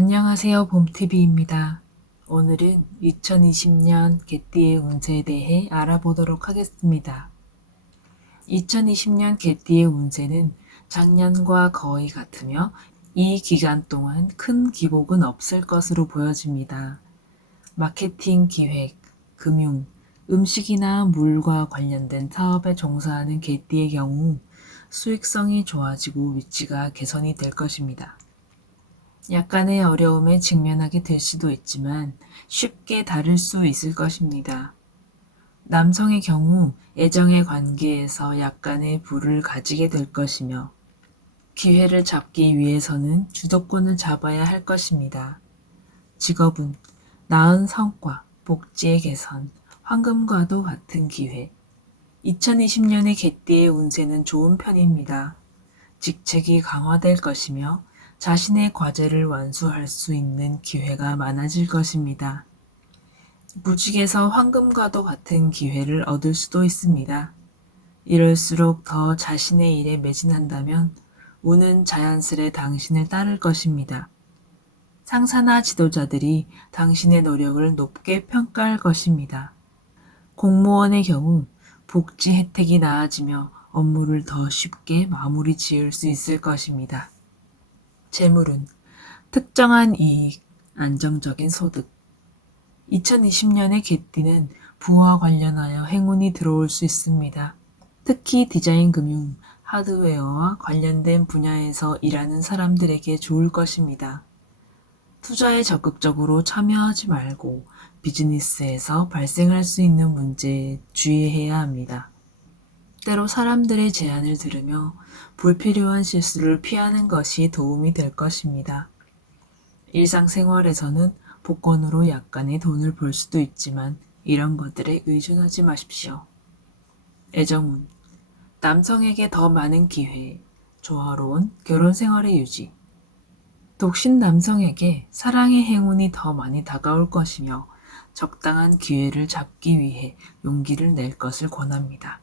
안녕하세요. 봄TV입니다. 오늘은 2020년 개띠의 운세에 대해 알아보도록 하겠습니다. 2020년 개띠의 운세는 작년과 거의 같으며 이 기간 동안 큰 기복은 없을 것으로 보여집니다. 마케팅 기획, 금융, 음식이나 물과 관련된 사업에 종사하는 개띠의 경우 수익성이 좋아지고 위치가 개선이 될 것입니다. 약간의 어려움에 직면하게 될 수도 있지만 쉽게 다룰 수 있을 것입니다. 남성의 경우 애정의 관계에서 약간의 부를 가지게 될 것이며 기회를 잡기 위해서는 주도권을 잡아야 할 것입니다. 직업은 나은 성과, 복지의 개선, 황금과도 같은 기회. 2020년의 개띠의 운세는 좋은 편입니다. 직책이 강화될 것이며 자신의 과제를 완수할 수 있는 기회가 많아질 것입니다. 무직에서 황금과도 같은 기회를 얻을 수도 있습니다. 이럴수록 더 자신의 일에 매진한다면 운은 자연스레 당신을 따를 것입니다. 상사나 지도자들이 당신의 노력을 높게 평가할 것입니다. 공무원의 경우 복지 혜택이 나아지며 업무를 더 쉽게 마무리 지을 수 있을 것입니다. 재물은 특정한 이익, 안정적인 소득. 2020년의 개띠는 부와 관련하여 행운이 들어올 수 있습니다. 특히 디자인 금융, 하드웨어와 관련된 분야에서 일하는 사람들에게 좋을 것입니다. 투자에 적극적으로 참여하지 말고 비즈니스에서 발생할 수 있는 문제에 주의해야 합니다. 때로 사람들의 제안을 들으며 불필요한 실수를 피하는 것이 도움이 될 것입니다. 일상생활에서는 복권으로 약간의 돈을 벌 수도 있지만 이런 것들에 의존하지 마십시오. 애정운, 남성에게 더 많은 기회, 조화로운 결혼 생활의 유지. 독신 남성에게 사랑의 행운이 더 많이 다가올 것이며 적당한 기회를 잡기 위해 용기를 낼 것을 권합니다.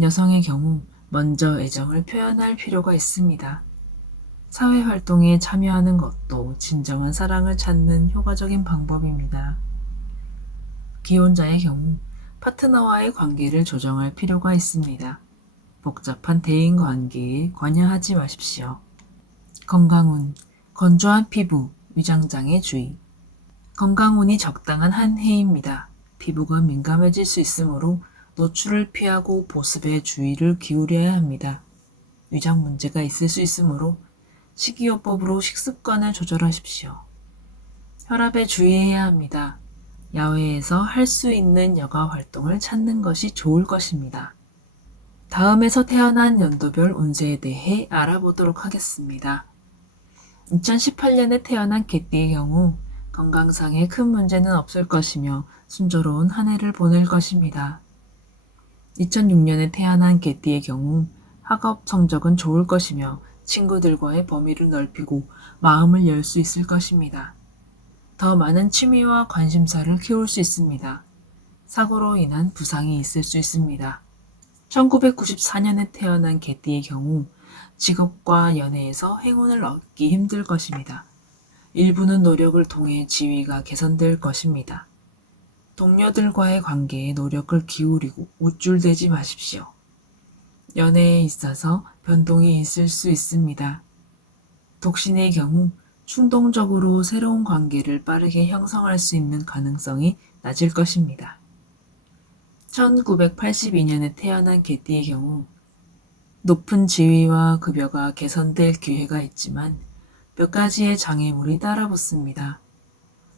여성의 경우 먼저 애정을 표현할 필요가 있습니다. 사회활동에 참여하는 것도 진정한 사랑을 찾는 효과적인 방법입니다. 기혼자의 경우 파트너와의 관계를 조정할 필요가 있습니다. 복잡한 대인관계에 관여하지 마십시오. 건강운, 건조한 피부, 위장장애 주의. 건강운이 적당한 한 해입니다. 피부가 민감해질 수 있으므로 노출을 피하고 보습에 주의를 기울여야 합니다. 위장 문제가 있을 수 있으므로 식이요법으로 식습관을 조절하십시오. 혈압에 주의해야 합니다. 야외에서 할 수 있는 여가 활동을 찾는 것이 좋을 것입니다. 다음에서 태어난 연도별 운세에 대해 알아보도록 하겠습니다. 2018년에 태어난 개띠의 경우 건강상에 큰 문제는 없을 것이며 순조로운 한 해를 보낼 것입니다. 2006년에 태어난 개띠의 경우 학업 성적은 좋을 것이며 친구들과의 범위를 넓히고 마음을 열 수 있을 것입니다. 더 많은 취미와 관심사를 키울 수 있습니다. 사고로 인한 부상이 있을 수 있습니다. 1994년에 태어난 개띠의 경우 직업과 연애에서 행운을 얻기 힘들 것입니다. 일부는 노력을 통해 지위가 개선될 것입니다. 동료들과의 관계에 노력을 기울이고 우쭐대지 마십시오. 연애에 있어서 변동이 있을 수 있습니다. 독신의 경우 충동적으로 새로운 관계를 빠르게 형성할 수 있는 가능성이 낮을 것입니다. 1982년에 태어난 개띠의 경우 높은 지위와 급여가 개선될 기회가 있지만 몇 가지의 장애물이 따라붙습니다.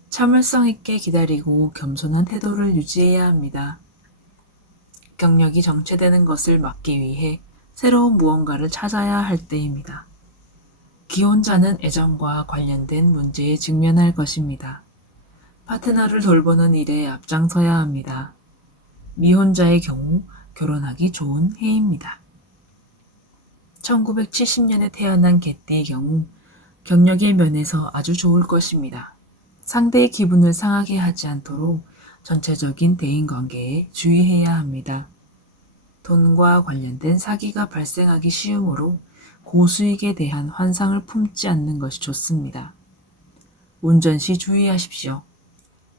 참을성 있게 기다리고 겸손한 태도를 유지해야 합니다. 경력이 정체되는 것을 막기 위해 새로운 무언가를 찾아야 할 때입니다. 기혼자는 애정과 관련된 문제에 직면할 것입니다. 파트너를 돌보는 일에 앞장서야 합니다. 미혼자의 경우 결혼하기 좋은 해입니다. 1970년에 태어난 개띠의 경우 경력의 면에서 아주 좋을 것입니다. 상대의 기분을 상하게 하지 않도록 전체적인 대인관계에 주의해야 합니다. 돈과 관련된 사기가 발생하기 쉬우므로 고수익에 대한 환상을 품지 않는 것이 좋습니다. 운전 시 주의하십시오.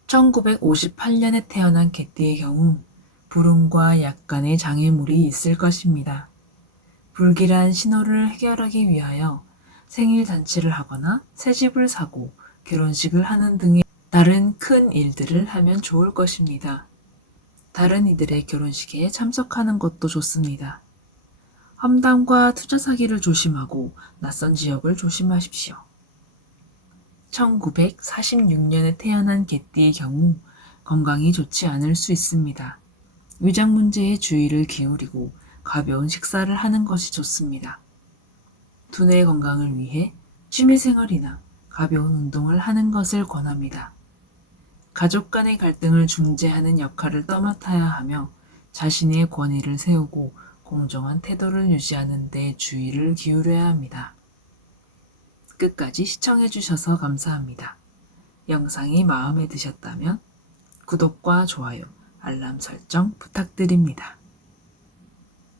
1958년에 태어난 개띠의 경우 불운과 약간의 장애물이 있을 것입니다. 불길한 신호를 해결하기 위하여 생일 잔치를 하거나 새집을 사고 결혼식을 하는 등의 다른 큰 일들을 하면 좋을 것입니다. 다른 이들의 결혼식에 참석하는 것도 좋습니다. 험담과 투자 사기를 조심하고 낯선 지역을 조심하십시오. 1946년에 태어난 개띠의 경우 건강이 좋지 않을 수 있습니다. 위장 문제에 주의를 기울이고 가벼운 식사를 하는 것이 좋습니다. 두뇌 건강을 위해 취미생활이나 가벼운 운동을 하는 것을 권합니다. 가족 간의 갈등을 중재하는 역할을 떠맡아야 하며 자신의 권위를 세우고 공정한 태도를 유지하는 데 주의를 기울여야 합니다. 끝까지 시청해주셔서 감사합니다. 영상이 마음에 드셨다면 구독과 좋아요, 알람 설정 부탁드립니다.